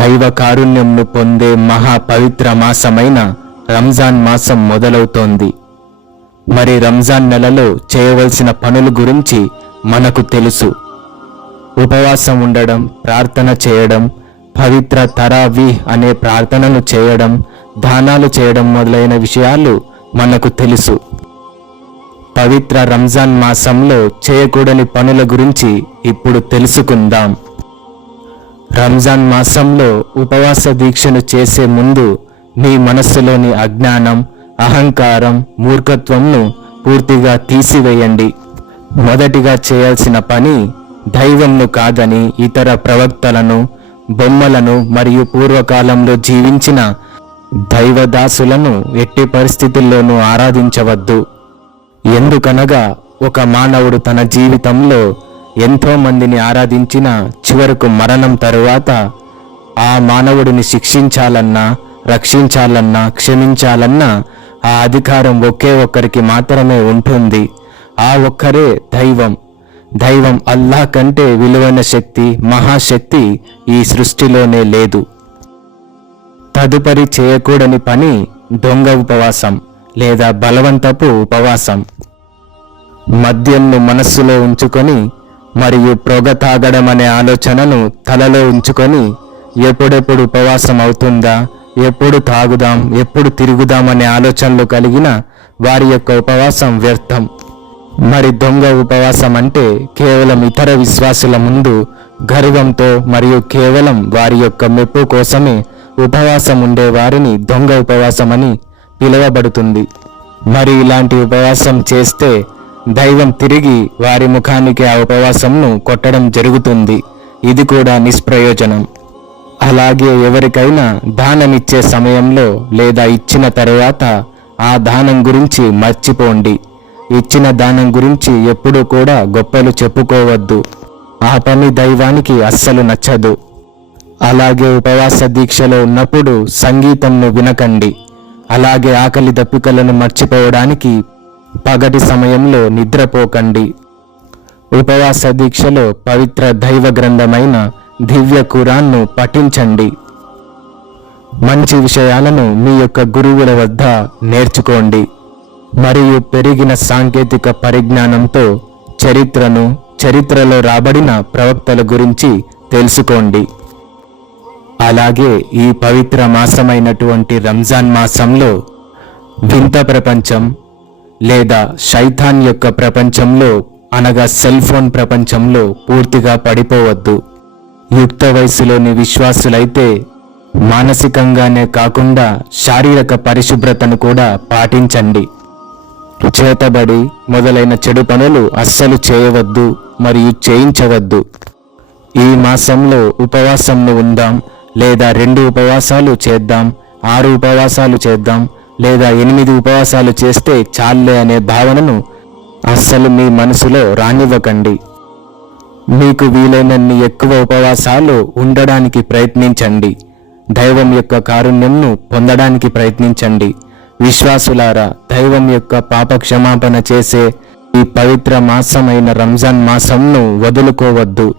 దైవ కారుణ్యంను పొందే మహా పవిత్ర మాసమైన రంజాన్ మాసం మొదలవుతోంది. మరి రంజాన్ నెలలో చేయవలసిన పనుల గురించి మనకు తెలుసు. ఉపవాసం ఉండడం ప్రార్థన చేయడం పవిత్ర తరావి అనే ప్రార్థనలు చేయడం దానాలు చేయడం మొదలైన విషయాలు మనకు తెలుసు. పవిత్ర రంజాన్ మాసంలో చేయకూడని పనుల గురించి ఇప్పుడు తెలుసుకుందాం. రంజాన్ మాసంలో ఉపవాస దీక్షను చేసే ముందు మీ మనస్సులోని అజ్ఞానం అహంకారం మూర్ఖత్వంను పూర్తిగా తీసివేయండి. మొదటిగా చేయాల్సిన పని దైవంను కాదని ఇతర ప్రవక్తలను బొమ్మలను మరియు పూర్వకాలంలో జీవించిన దైవదాసులను ఎట్టి పరిస్థితుల్లోనూ ఆరాధించవద్దు. ఎందుకనగా ఒక మానవుడు తన జీవితంలో ఎంతో మందిని ఆరాధించిన చివరకు మరణం తరువాత ఆ మానవుడిని శిక్షించాలన్నా రక్షించాలన్నా క్షమించాలన్నా ఆ అధికారం ఒకే ఒక్కరికి మాత్రమే ఉంటుంది. ఆ ఒక్కరే దైవం. దైవం అల్లా కంటే విలువైన శక్తి మహాశక్తి ఈ సృష్టిలోనే లేదు. తదుపరి చేయకూడని పని దొంగ ఉపవాసం లేదా బలవంతపు ఉపవాసం. మద్యంను మనస్సులో ఉంచుకొని మరియు పొగ తాగడం అనే ఆలోచనను తలలో ఉంచుకొని ఎప్పుడెప్పుడు ఉపవాసం అవుతుందా ఎప్పుడు తాగుదాం ఎప్పుడు తిరుగుదాం అనే ఆలోచనలు కలిగిన వారి యొక్క ఉపవాసం వ్యర్థం. మరి దొంగ ఉపవాసం అంటే కేవలం ఇతర విశ్వాసుల ముందు గర్వంతో మరియు కేవలం వారి యొక్క మెప్పు కోసమే ఉపవాసం ఉండే వారిని దొంగ అని పిలువబడుతుంది. మరి ఇలాంటి ఉపవాసం చేస్తే దైవం తిరిగి వారి ముఖానికి ఆ ఉపవాసంను కొట్టడం జరుగుతుంది. ఇది కూడా నిష్ప్రయోజనం. అలాగే ఎవరికైనా దానమిచ్చే సమయంలో లేదా ఇచ్చిన తరువాత ఆ దానం గురించి మర్చిపోండి. ఇచ్చిన దానం గురించి ఎప్పుడూ కూడా గొప్పలు చెప్పుకోవద్దు. ఆ పని దైవానికి అస్సలు నచ్చదు. అలాగే ఉపవాస దీక్షలో ఉన్నప్పుడు సంగీతంను వినకండి. అలాగే ఆకలి దప్పికలను మర్చిపోవడానికి పగటి సమయంలో నిద్రపోకండి. ఉపవాస దీక్షలో పవిత్ర దైవ గ్రంథమైన దివ్య కురాన్ను పఠించండి. మంచి విషయాలను మీ యొక్క గురువుల వద్ద నేర్చుకోండి. మరియు పెరిగిన సాంకేతిక పరిజ్ఞానంతో చరిత్రను చరిత్రలో రాబడిన ప్రవక్తల గురించి తెలుసుకోండి. అలాగే ఈ పవిత్ర మాసమైనటువంటి రంజాన్ మాసంలో వింత ప్రపంచం లేదా శైతాన్ యొక్క ప్రపంచంలో అనగా సెల్ ఫోన్ ప్రపంచంలో పూర్తిగా పడిపోవద్దు. యుక్త వయసులోని విశ్వాసులైతే మానసికంగానే కాకుండా శారీరక పరిశుభ్రతను కూడా పాటించండి. చేతబడి మొదలైన చెడు పనులు అస్సలు చేయవద్దు మరియు చేయించవద్దు. ఈ మాసంలో ఉపవాసంను ఉందాం లేదా రెండు ఉపవాసాలు చేద్దాం ఆరు ఉపవాసాలు చేద్దాం లేదా ఎనిమిది ఉపవాసాలు చేస్తే చాలే అనే భావనను అస్సలు మీ మనసులో రానివ్వకండి. మీకు వీలైనన్ని ఎక్కువ ఉపవాసాలు ఉండడానికి ప్రయత్నించండి. దైవం యొక్క కారుణ్యంను పొందడానికి ప్రయత్నించండి. విశ్వాసులారా దైవం యొక్క పాప క్షమాపణ చేసే ఈ పవిత్ర మాసమైన రంజాన్ మాసంను వదులుకోవద్దు.